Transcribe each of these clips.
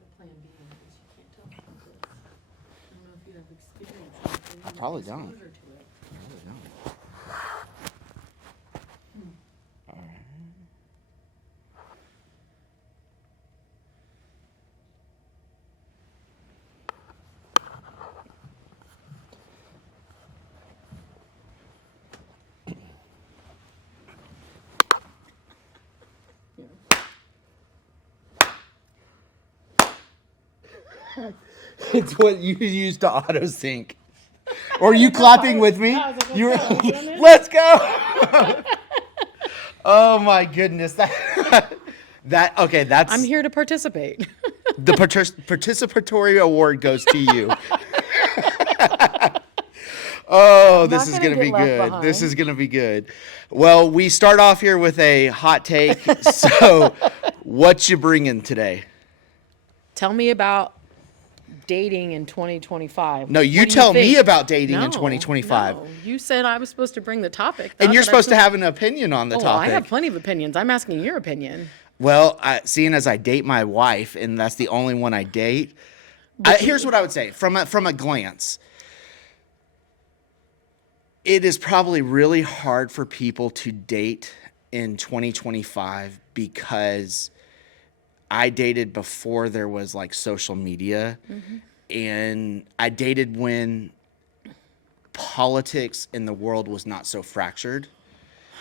what Plan B is. You can't tell from this. I don't know if you have experience with it. I probably don't. Exposure to it. I really don't. All right. It's what you use to auto sync. Or are you clapping with me? You're let's go. Oh my goodness. That okay, that's I'm here to participate. the participatory award goes to you. Oh, this is going to be good. This is going to be good. Well, we start off here with a hot take. So, what you bringing today? Tell me about dating in 2025. No, you tell me about dating in 2025. No. You said I was supposed to bring the topic. And you're supposed to have an opinion on the topic. I have plenty of opinions. I'm asking your opinion. Well, seeing as I date my wife, and that's the only one I date, here's what I would say from a glance. It is probably really hard for people to date in 2025 because I dated before there was like social media, and I dated when politics in the world was not so fractured.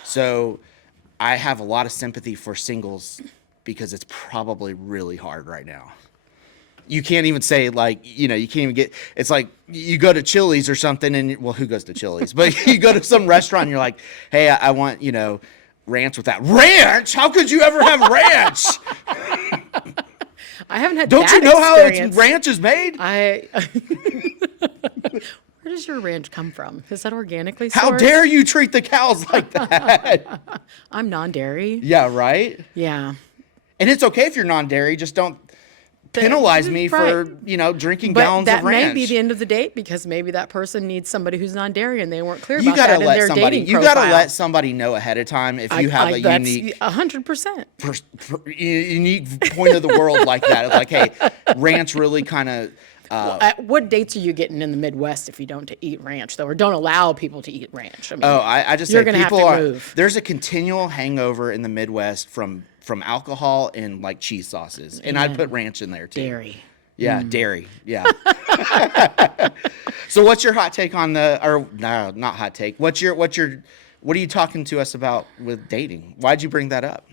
So I have a lot of sympathy for singles because it's probably really hard right now. You can't even say like, you can't even get, it's like you go to Chili's or something and, well, who goes to Chili's? But you go to some restaurant and you're like, hey, I want, ranch with that. Ranch? How could you ever have ranch? I haven't had Don't that you know experience. how ranch is made? Where does your ranch come from? Is that organically sourced? How dare you treat the cows like that? I'm non-dairy. Yeah, right? Yeah. And it's okay if you're non-dairy, just don't penalize me for, drinking gallons of ranch. That may be the end of the date because maybe that person needs somebody who's non-dairy and they weren't clear You about gotta that in let their somebody. dating You profile. gotta let somebody know ahead of time if you have a unique, 100%. unique point of the world like that. It's like, hey, ranch really kind of. What dates are you getting in the Midwest if you don't eat ranch though, or don't allow people to eat ranch? I mean, I just you're say gonna people have to are. move. There's a continual hangover in the Midwest from alcohol and like cheese sauces, and I'd put ranch in there too. Dairy. Yeah, dairy. Yeah. So what's your hot take on no, not hot take. What are you talking to us about with dating? Why'd you bring that up?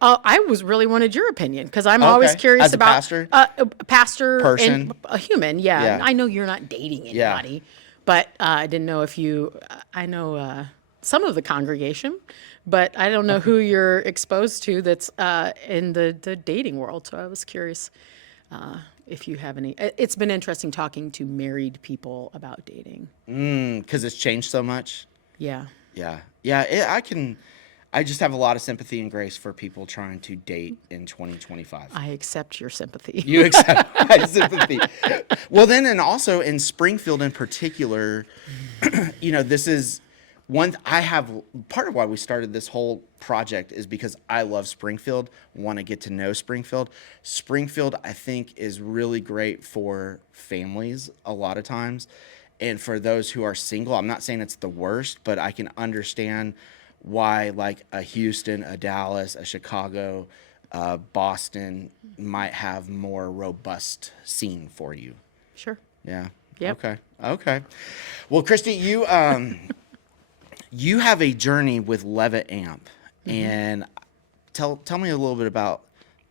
I really wanted your opinion because I'm always curious As a about pastor? A pastor Person? and a human. Yeah. Yeah. I know you're not dating anybody, but I didn't know if you. I know some of the congregation, but I don't know who you're exposed to that's in the dating world. So I was curious if you have any. It's been interesting talking to married people about dating. Because it's changed so much. Yeah. Yeah. I just have a lot of sympathy and grace for people trying to date in 2025. I accept your sympathy. You accept my sympathy. Well, then, and also in Springfield in particular, this is part of why we started this whole project is because I love Springfield, want to get to know Springfield. Springfield, I think, is really great for families a lot of times. And for those who are single, I'm not saying it's the worst, but I can understand why like a Houston, a Dallas, a Chicago, Boston might have more robust scene for you. Sure. Yeah. Yep. Okay. Well, Christi, you have a journey with Levitt AMP, and tell me a little bit about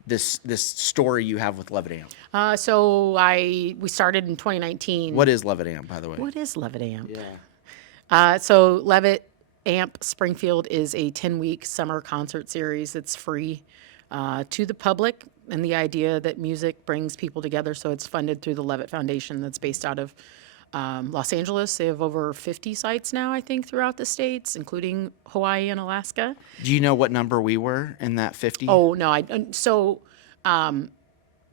this story you have with Levitt AMP. So we started in 2019. What is Levitt AMP, by the way? What is Levitt AMP? Yeah. So Levitt AMP Springfield is a 10-week summer concert series. It's free to the public, and the idea that music brings people together. So it's funded through the Levitt Foundation that's based out of Los Angeles. They have over 50 sites now, I think, throughout the states, including Hawaii and Alaska. Do you know what number we were in that 50? Oh, no.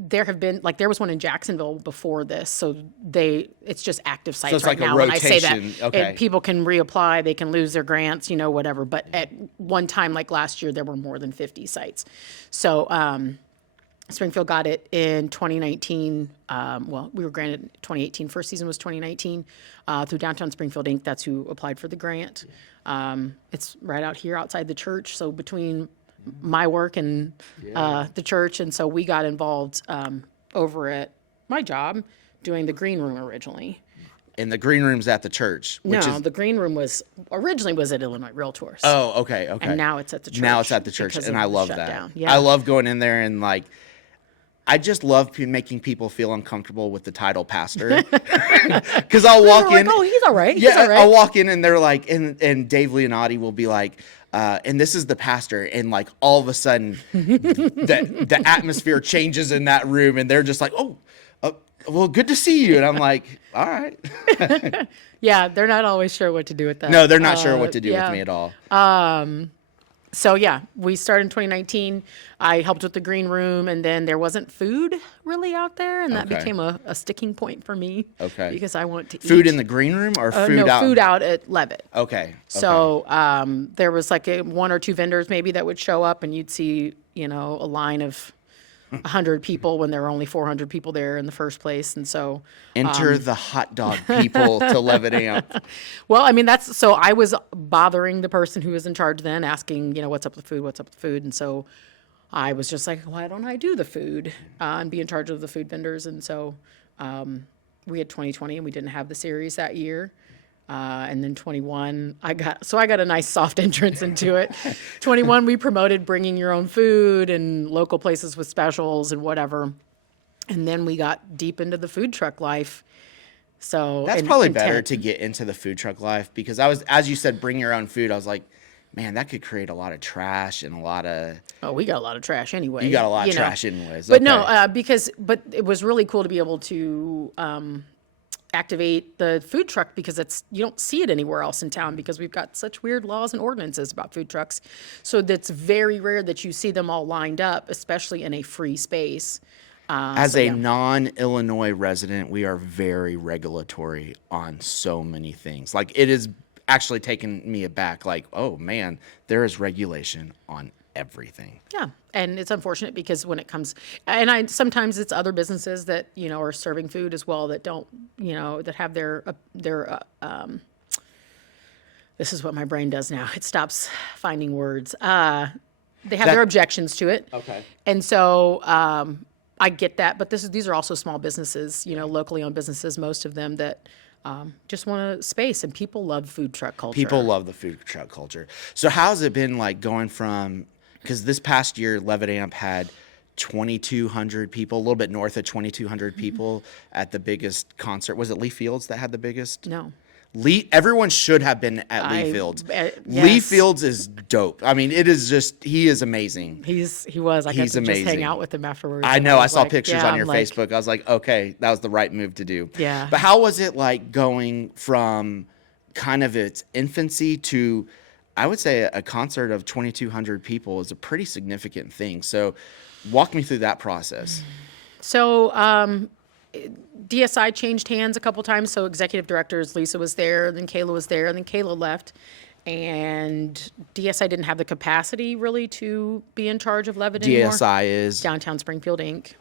There have been, there was one in Jacksonville before this, so it's just active sites it's right like a now. When I say rotation, that, okay. And people can reapply, they can lose their grants, whatever. But at one time, like last year, there were more than 50 sites. So Springfield got it in 2019. Well, we were granted 2018. First season was 2019 through Downtown Springfield Inc. That's who applied for the grant. It's right out here outside the church. So between my work and the church, and so we got involved over at my job doing the green room originally. And the green room's at the church. The green room was originally at Illinois Realtors. Oh, okay. And now it's at the church. Now it's at the church, because and of I the love that. shutdown. Yeah. I love going in there and like, I just love making people feel uncomfortable with the title pastor. Because I'll walk in. Oh, he's all right. Yeah, He's all right. I'll walk in and they're like, and Dave Leonati will be like, and this is the pastor, and like all of a sudden, the atmosphere changes in that room, and they're just like, oh, well, good to see you, and I'm like, all right. Yeah, they're not always sure what to do with that. No, they're not sure what to do with me at all. So yeah, we started in 2019. I helped with the green room, and then there wasn't food really out there, and that Okay. became a sticking point for me. Okay. Because I want to eat. Food in the green room or food out? Food out at Levitt. Okay. So there was like one or two vendors maybe that would show up, and you'd see, a line of 100 people when there were only 400 people there in the first place. And so Enter the hot dog people to Levitt AMP. well, I mean, so I was bothering the person who was in charge then, asking, what's up with the food. And so I was just like, why don't I do the food and be in charge of the food vendors? And so we had 2020 and we didn't have the series that year. And then 21, I got a nice soft entrance into it. 21, we promoted bringing your own food and local places with specials and whatever. And then we got deep into the food truck life. So That's probably better to get into the food truck life, because as you said, bring your own food. I was like, man, that could create a lot of trash and a lot of. Oh, we got a lot of trash anyway. You got a lot of trash anyways. But Okay. no, but it was really cool to be able to activate the food truck, because you don't see it anywhere else in town because we've got such weird laws and ordinances about food trucks. So that's very rare that you see them all lined up, especially in a free space. As a non-Illinois resident, we are very regulatory on so many things. Like, it has actually taken me aback. Like, oh man, there is regulation on everything. Yeah, and it's unfortunate because when it comes, and sometimes it's other businesses that are serving food as well that don't, that have their this is what my brain does now. It stops finding words. They have their objections to it. Okay. And so I get that, but these are also small businesses, locally owned businesses, most of them that just want a space, and people love food truck culture. People love the food truck culture. So how's it been like going from, because this past year, Levitt AMP had 2,200 people, a little bit north of 2,200 people at the biggest concert. Was it Lee Fields that had the biggest? No. Everyone should have been at Lee Fields. Yes. Lee Fields is dope. I mean, he is amazing. He was. I got He's to just hang amazing. out with him afterwards. I and know. I was saw like, pictures yeah, on your Facebook. I was like, okay, that was the right move to do. Yeah. But how was it like going from kind of its infancy to, I would say, a concert of 2,200 people is a pretty significant thing. So walk me through that process. So DSI changed hands a couple times. So executive directors, Lisa was there, then Kayla was there, and then Kayla left. And DSI didn't have the capacity really to be in charge of Levitt anymore. DSI is? Downtown Springfield Inc.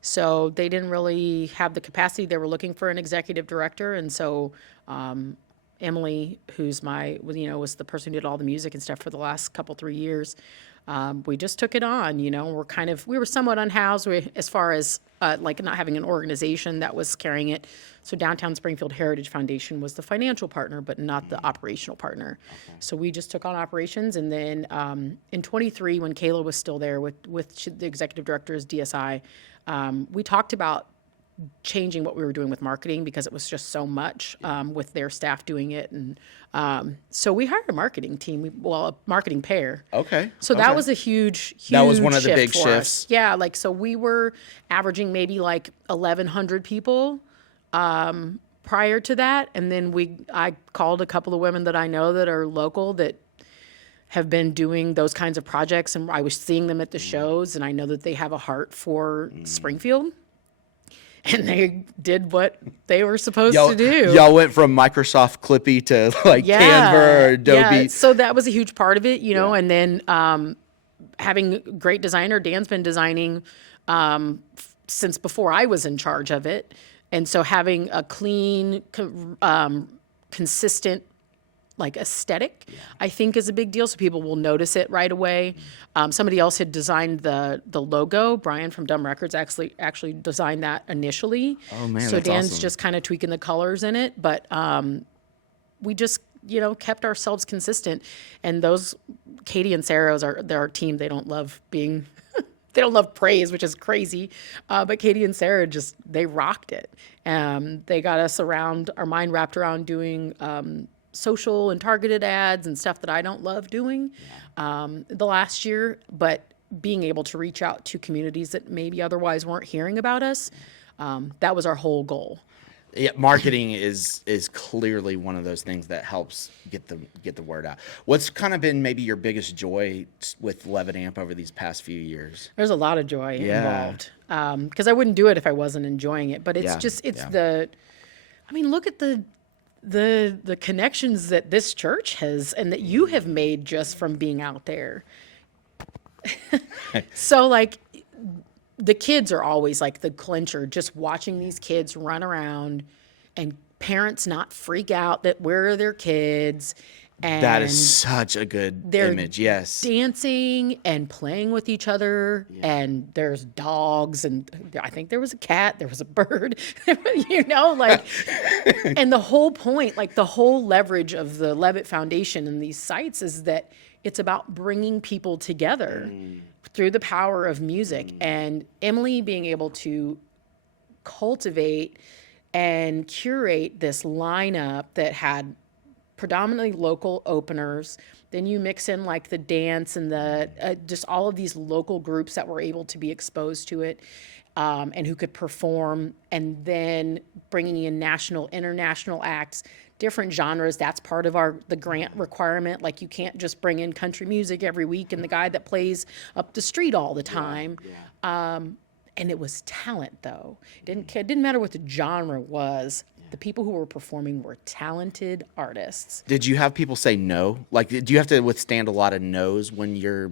So they didn't really have the capacity. They were looking for an executive director. And so Emily, who's was the person who did all the music and stuff for the last 3 years, we just took it on. We were somewhat unhoused as far as like not having an organization that was carrying it. So Downtown Springfield Heritage Foundation was the financial partner, but not the operational partner. Okay. So we just took on operations. And then in 23, when Kayla was still there with the executive director as DSI, we talked about changing what we were doing with marketing because it was just so much with their staff doing it. And so we hired a marketing team, a marketing pair. Okay. So that was a huge That was one of the shift big for shifts. us. Yeah, so we were averaging maybe 1,100 people prior to that. And then I called a couple of women that I know that are local that have been doing those kinds of projects, and I was seeing them at the shows, and I know that they have a heart for Springfield. And they did what they were supposed to do. Y'all went from Microsoft Clippy to Canva or Adobe. Yeah, so that was a huge part of it, and then having a great designer. Dan's been designing since before I was in charge of it. And so having a clean, consistent like aesthetic, I think is a big deal. So people will notice it right away. Somebody else had designed the logo. Brian from Dumb Records actually designed that initially. Oh man, so that's Dan's awesome. just kind of tweaking the colors in it, but we just kept ourselves consistent. And those Katie and Sarah they're our team. They don't love being they don't love praise, which is crazy. But Katie and Sarah they rocked it. They got us our mind wrapped around doing social and targeted ads and stuff that I don't love doing the last year, but being able to reach out to communities that maybe otherwise weren't hearing about us, that was our whole goal. Yeah, marketing is clearly one of those things that helps get the word out. What's kind of been maybe your biggest joy with Levitt AMP over these past few years? There's a lot of joy involved because I wouldn't do it if I wasn't enjoying it. But it's look at the connections that this church has and that you have made just from being out there. So like the kids are always like the clincher, just watching these kids run around and parents not freak out that we're their kids. And That is such a good image. Yes. dancing and playing with each other, and there's dogs, and I think there was a cat, there was a bird, like, and the whole point, like the whole leverage of the Levitt Foundation and these sites is that it's about bringing people together through the power of music. And Emily being able to cultivate and curate this lineup that had predominantly local openers. Then you mix in like the dance and the just all of these local groups that were able to be exposed to it and who could perform. And then bringing in national, international acts, different genres. That's part of the grant requirement. Like you can't just bring in country music every week and the guy that plays up the street all the time. And it was talent, though. It didn't matter what the genre was. The people who were performing were talented artists. Did you have people say no? Like, do you have to withstand a lot of no's when you're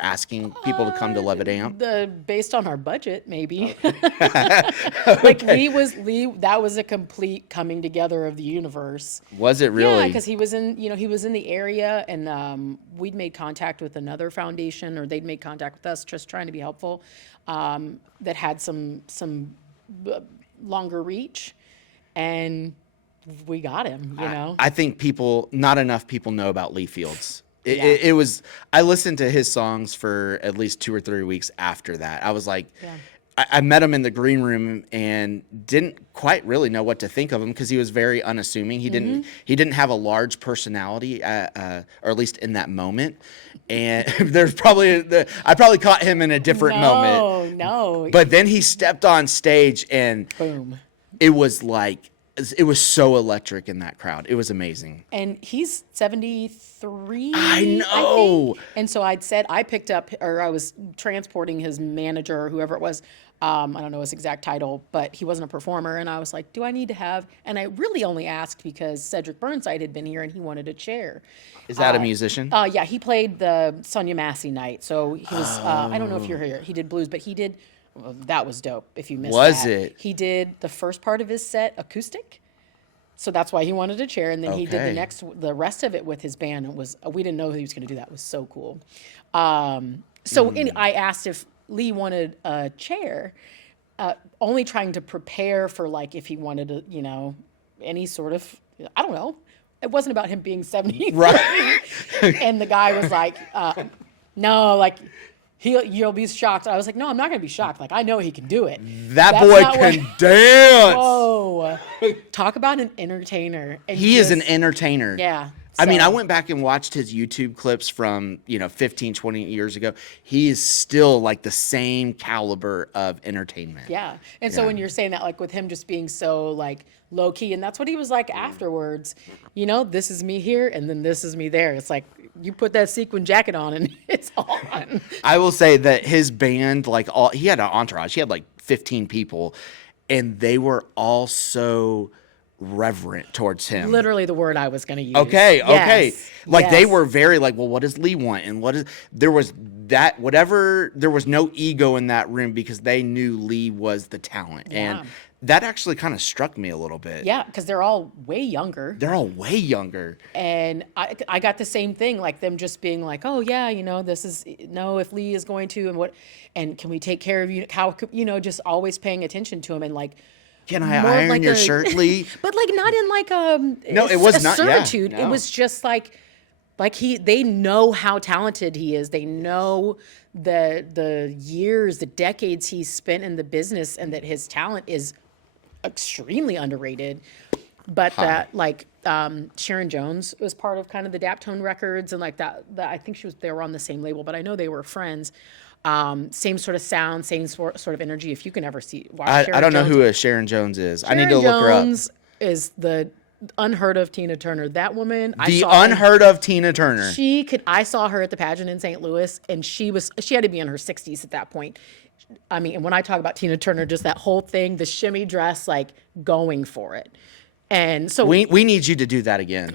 asking people to come to Levitt AMP? Based on our budget, maybe. Like that was a complete coming together of the universe. Was it really? Yeah, because he was in the area, and we'd made contact with another foundation, or they'd made contact with us, just trying to be helpful. That had some longer reach. And we got him, I think not enough people know about Lee Fields. It was, I listened to his songs for at least 2 or 3 weeks after that. I was like, I met him in the green room and didn't quite really know what to think of him because he was very unassuming. He didn't have a large personality, or at least in that moment. And I probably caught him in a different moment. No. But then he stepped on stage and Boom. It was so electric in that crowd. It was amazing. And he's 73. I know. I think. And so I picked up, or I was transporting his manager or whoever it was. I don't know his exact title, but he wasn't a performer. And I was like, do I need to have, and I really only asked because Cedric Burnside had been here and he wanted a chair. Is that a musician? Yeah, he played the Sonia Massey night. So he was, I don't know if you're here. He did blues, but he did. Well, that was dope. If you missed that, Was it? He did the first part of his set acoustic, so that's why he wanted a chair, and then he did the rest of it with his band. It was we didn't know he was going to do that. It was so cool. I asked if Lee wanted a chair, only trying to prepare for like if he wanted any sort of I don't know. It wasn't about him being 70, Right? And the guy was like, no, like. You'll be shocked. I was like, no, I'm not going to be shocked. Like, I know he can do it. That boy can dance. Whoa. Talk about an entertainer. And He is an entertainer. Yeah. I mean, I went back and watched his YouTube clips from, 15, 20 years ago. He is still like the same caliber of entertainment. Yeah. And so when you're saying that, like with him just being so like low key, and that's what he was like afterwards, this is me here and then this is me there. It's like you put that sequin jacket on and it's on. I will say that his band, he had an entourage. He had like 15 people, and they were all so reverent towards him. Literally the word I was going to use. Okay. Yes, Like they yes. were very like, well, what does Lee want? And there was no ego in that room because they knew Lee was the talent. Yeah. And that actually kind of struck me a little bit. Yeah, because they're all way younger. They're all way younger. And I got the same thing, like them just being like, oh yeah, if Lee is going to, and can we take care of you? How, just always paying attention to him and like, Can I more iron like your shirt, Lee? but like not in like No, it was not. Yeah, certitude. It no. was just like they know how talented he is. They know the years, the decades he's spent in the business, and that his talent is extremely underrated. But that like Sharon Jones was part of kind of the Daptone Records, and like that I think they were on the same label, but I know they were friends. Same sort of sound, same sort of energy. If you can ever watch Sharon I don't know Jones. who a Sharon Jones is. I need to Sharon look her up. Jones is the unheard of Tina Turner. That woman, The unheard of Tina Turner. I saw her at the pageant in St. Louis, and she had to be in her 60s at that point. I mean, and when I talk about Tina Turner, just that whole thing, the shimmy dress, like going for it. And so We need you to do that again.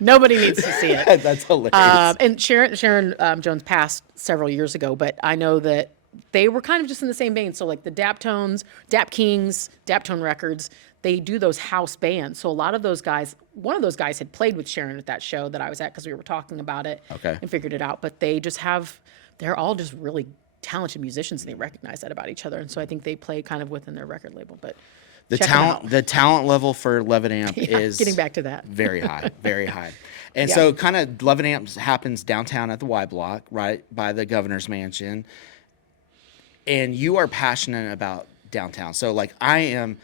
nobody needs to see it. That's hilarious. And Sharon Jones passed several years ago, but I know that they were kind of just in the same vein. So like the Daptones, Dap Kings, Daptone Records, they do those house bands. So a lot of those guys, one of those guys had played with Sharon at that show that I was at because we were talking about it and figured it out. But they're all just really talented musicians, and they recognize that about each other. And so I think they play kind of within their record label. But the check 'em out. the talent level for Levitt AMP is getting back to that. very high, very high. And Yeah. so kind of Levitt AMP happens downtown at the Y Block, right by the governor's mansion. And you are passionate about downtown. So like I am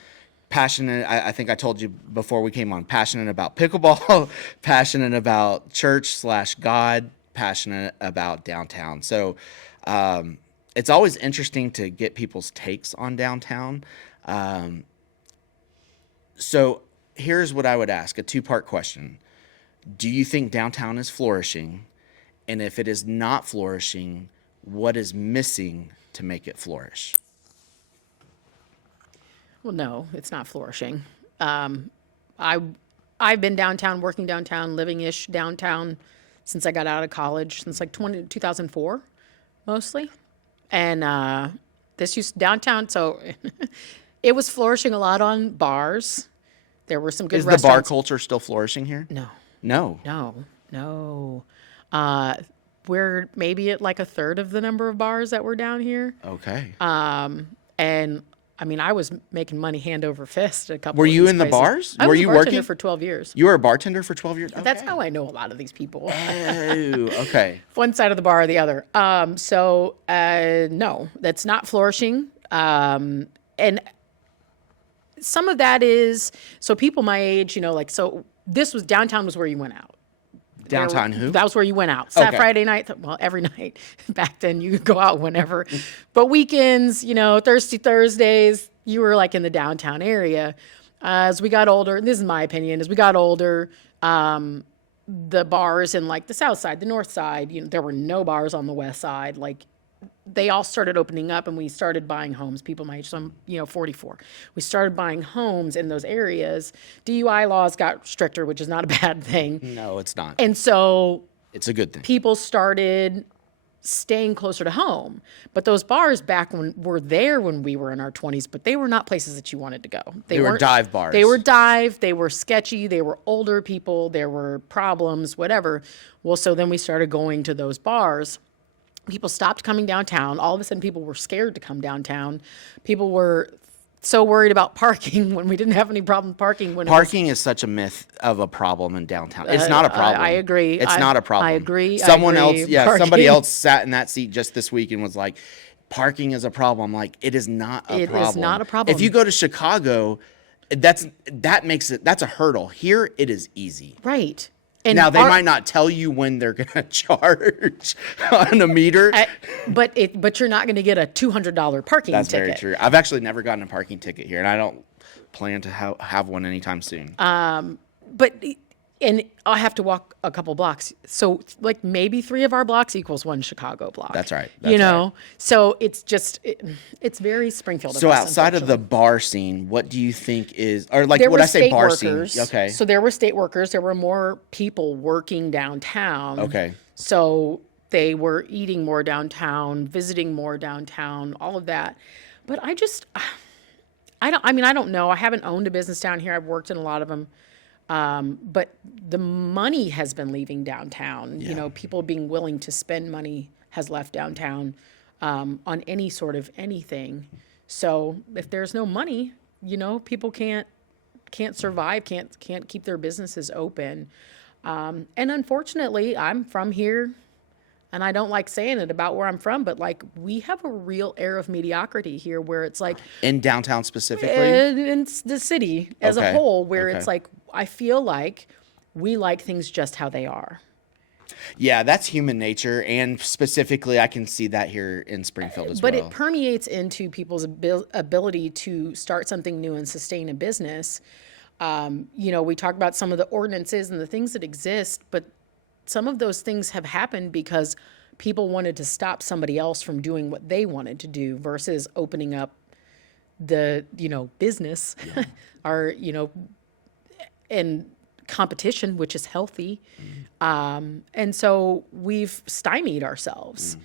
passionate. I think I told you before we came on, passionate about pickleball, passionate about church/God, passionate about downtown. So it's always interesting to get people's takes on downtown. So here's what I would ask, a two-part question. Do you think downtown is flourishing? And if it is not flourishing, what is missing to make it flourish? Well, no, it's not flourishing. I've been downtown, working downtown, living-ish downtown since I got out of college, since like 2004, mostly. And downtown, so it was flourishing a lot on bars. There were some good Is the restaurants. bar culture still flourishing here? No, No. we're maybe at like a third of the number of bars that were down here. Okay. And I mean, I was making money hand over fist at a couple Were of you these in the places. bars? I Were was you a bartender working? for 12 years. You were a bartender for 12 years? That's how I know a lot of these people. Oh, okay. One side of the bar or the other. No, that's not flourishing. And some of that is, so people my age, downtown was where you went out. Downtown who? That was where you went out. Okay. Friday night, well, every night back then you could go out whenever. But weekends, Thirsty Thursdays, you were like in the downtown area. As we got older, and this is my opinion, as we got older, the bars in like the south side, the north side, there were no bars on the west side. Like they all started opening up and we started buying homes. People my age, so I'm 44. We started buying homes in those areas. DUI laws got stricter, which is not a bad thing. No, it's not. And so It's a good thing. people started staying closer to home. But those bars back were there when we were in our 20s, but they were not places that you wanted to go. They were weren't- dive bars. They were dive. They were sketchy. They were older people. There were problems, whatever. Well, so then we started going to those bars. People stopped coming downtown. All of a sudden, people were scared to come downtown. People were so worried about parking when we didn't have any problem parking. Parking is such a myth of a problem in downtown. It's not a problem. I agree. It's not a problem. I agree. Somebody Parking- else sat in that seat just this week and was like, parking is a problem. Like, it is not a problem. It is not a problem. If you go to Chicago, that's a hurdle. Here, it is easy. Right. And Now, they might not tell you when they're going to charge on a meter. But you're not going to get a $200 parking That's ticket. very true. I've actually never gotten a parking ticket here, and I don't plan to have one anytime soon. But and I have to walk a couple blocks. So like maybe 3 of our blocks equals 1 Chicago block. That's right. You know, so it's just, it's very Springfield. So of us, outside of the unfortunately. bar scene, what do you think is, or like There when were I say state bar workers. scene, okay, So there were state workers. There were more people working downtown. okay, So they were eating more downtown, visiting more downtown, all of that. But I don't know. I haven't owned a business down here. I've worked in a lot of them. But the money has been leaving downtown. You know, people being willing to spend money has left downtown on any sort of anything. So if there's no money, you know, people can't survive, can't keep their businesses open. And unfortunately, I'm from here, and I don't like saying it about where I'm from, but like we have a real air of mediocrity here, where it's like in downtown specifically. in the city as a Okay. whole, where Okay. it's like I feel like we like things just how they are. Yeah, that's human nature, and specifically, I can see that here in Springfield as But well. it permeates into people's ability to start something new and sustain a business. You know, we talk about some of the ordinances and the things that exist, but some of those things have happened because people wanted to stop somebody else from doing what they wanted to do versus opening up the, you know, business or, you know, and competition, which is healthy. And so we've stymied ourselves.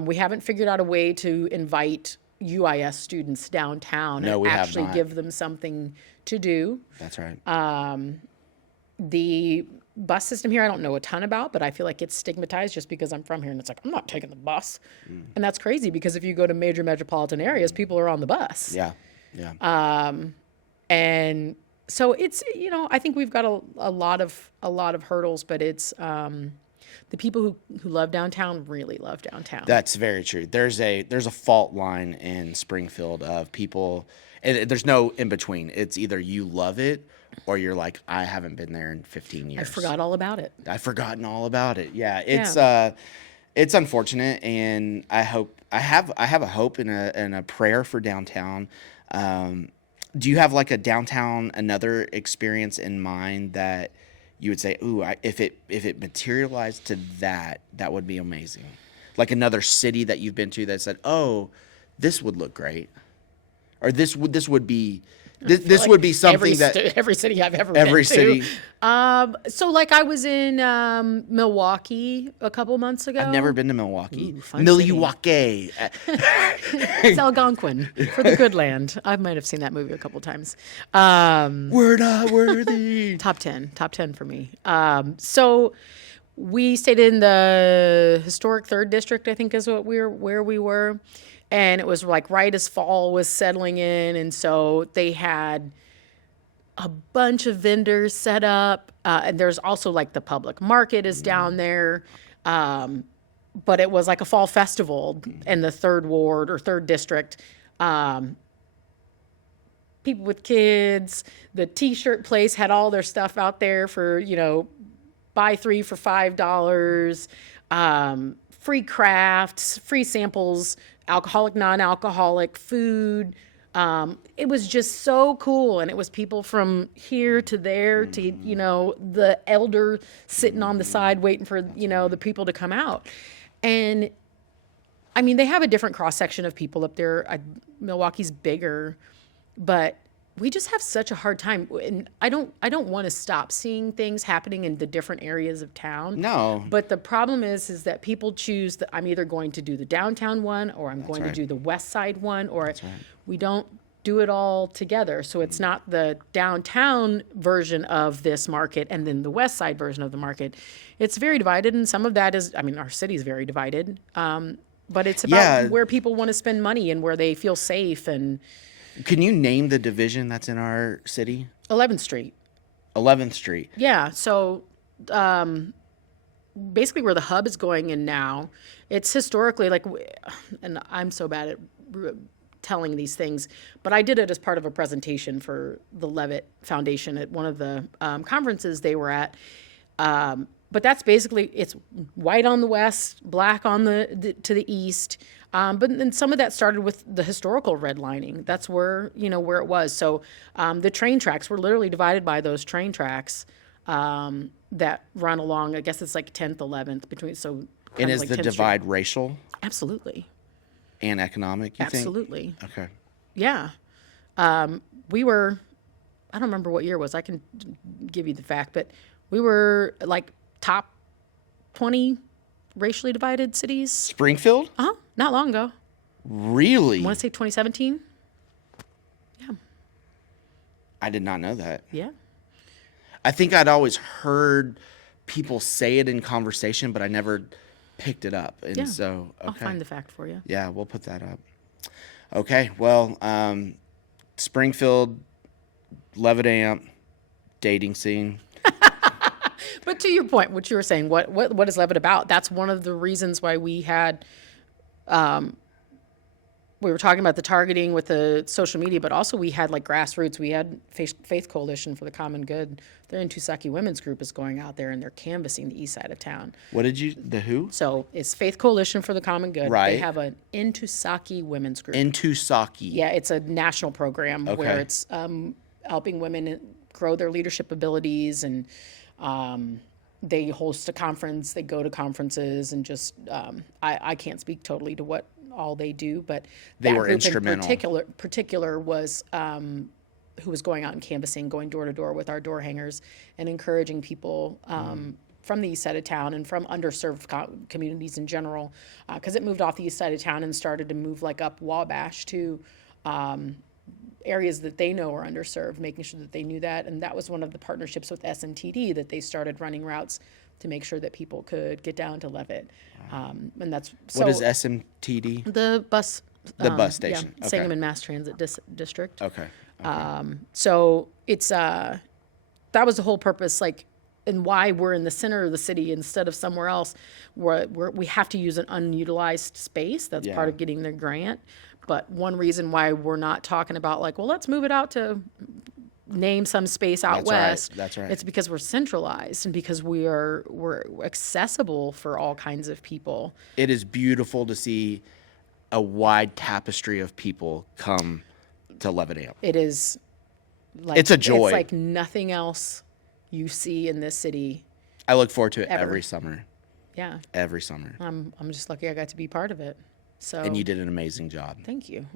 We haven't figured out a way to invite UIS students downtown No, and we have actually not. give them something to do. That's right. The bus system here, I don't know a ton about, but I feel like it's stigmatized just because I'm from here, and it's like, I'm not taking the bus. And that's crazy because if you go to major metropolitan areas, people are on the bus. Yeah, yeah. And so it's, you know, I think we've got a lot of hurdles, but it's the people who love downtown really love downtown. That's very true. There's a fault line in Springfield of people, and there's no in between. It's either you love it or you're like, I haven't been there in 15 years. I forgot all about it. I've forgotten all about it. Yeah, it's unfortunate, and I have a hope and a prayer for downtown. Do you have like a downtown another experience in mind that you would say, ooh, if it materialized to that would be amazing? Like another city that you've been to that said, oh, this would look great, or this would be something every city I've ever every been city. to. So like I was in Milwaukee a couple months ago. I've never been to Milwaukee. Ooh, fun Milwaukee. It's Algonquin for the good land. I might have seen that movie a couple times. We're not worthy. Top 10 for me. So we stayed in the historic 3rd district, I think is where we were. And it was like right as fall was settling in. And so they had a bunch of vendors set up. And there's also like the public market is down there. But it was like a fall festival in the 3rd ward or 3rd district. People with kids, the t-shirt place had all their stuff out there for, you know, buy 3 for $5, free crafts, free samples, alcoholic, non-alcoholic, food. It was just so cool. And it was people from here to there to, you know, the elder sitting on the side waiting for, you know, the people to come out. And I mean, they have a different cross section of people up there. Milwaukee's bigger, but we just have such a hard time. And I don't want to stop seeing things happening in the different areas of town. No. But the problem is that people choose that I'm either going to do the downtown one or I'm going to do the west side one, or we don't do it all together. So it's not the downtown version of this market and then the west side version of the market. It's very divided, and some of that is, I mean, our city is very divided. But it's about where people want to spend money and where they feel safe. And Can you name the division that's in our city? 11th Street. 11th Street. Yeah. So basically where the hub is going in now, it's historically like, and I'm so bad at telling these things, but I did it as part of a presentation for the Levitt Foundation at one of the conferences they were at. But that's basically, it's white on the west, black on to the east. But then some of that started with the historical redlining. That's where it was. So the train tracks were literally divided by those train tracks. that run along. I guess it's like 10th, 11th between. So kind And of is like the 10th Street. divide racial Absolutely, and economic, you think? absolutely, Okay. yeah. We were. I don't remember what year it was. I can give you the fact, but we were like top 20 racially divided cities. Springfield? Not long ago. Really? I want to say 2017. Yeah. I did not know that. Yeah. I think I'd always heard people say it in conversation, but I never picked it up. And Yeah. so, okay. I'll find the fact for you. Yeah, we'll put that up. Okay, well, Springfield, Levitt AMP, dating scene. But to your point, what you were saying, what is Levitt about? That's one of the reasons why we had, we were talking about the targeting with the social media, but also we had like grassroots. We had Faith Coalition for the Common Good. Their Intusaki Women's Group is going out there and they're canvassing the east side of town. The who? So it's Faith Coalition for the Common Good. Right. They have an Intusaki Women's Group. Intusaki. Yeah, it's a national program where Okay. it's helping women grow their leadership abilities, and they host a conference. They go to conferences, and just I can't speak totally to what all they do, but They that were group instrumental. In particular was who was going out and canvassing, going door to door with our door hangers, and encouraging people from the east side of town and from underserved communities in general, because it moved off the east side of town and started to move like up Wabash to areas that they know are underserved, making sure that they knew that. And that was one of the partnerships with SMTD that they started running routes to make sure that people could get down to Levitt. And that's so What is SMTD? the bus. The bus station. Yeah, Okay. Sangamon Mass Transit District. Okay. So it's that was the whole purpose, like, and why we're in the center of the city instead of somewhere else. We have to use an unutilized space. That's Yeah. part of getting the grant. But one reason why we're not talking about like, well, let's move it out to name some space out That's right. west. That's right. It's because we're centralized and because we're accessible for all kinds of people. It is beautiful to see a wide tapestry of people come to Levitt AMP. It is like It's a joy. It's like nothing else you see in this city. I look forward to it Ever. every summer. Yeah. Every summer. I'm just lucky I got to be part of it. So And you did an amazing job. thank you.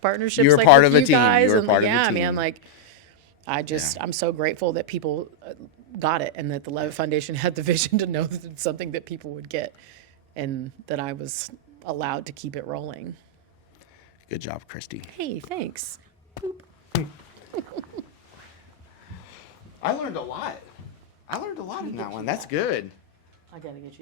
Partnerships You were like part with of a you team. You guys, were and part of a yeah, team. man, like I'm so grateful that people got it and that the Levitt Foundation had the vision to know that it's something that people would get, and that I was allowed to keep it rolling. Good job, Christy. Hey, thanks. I learned a lot. In that one. That's good. I gotta get you.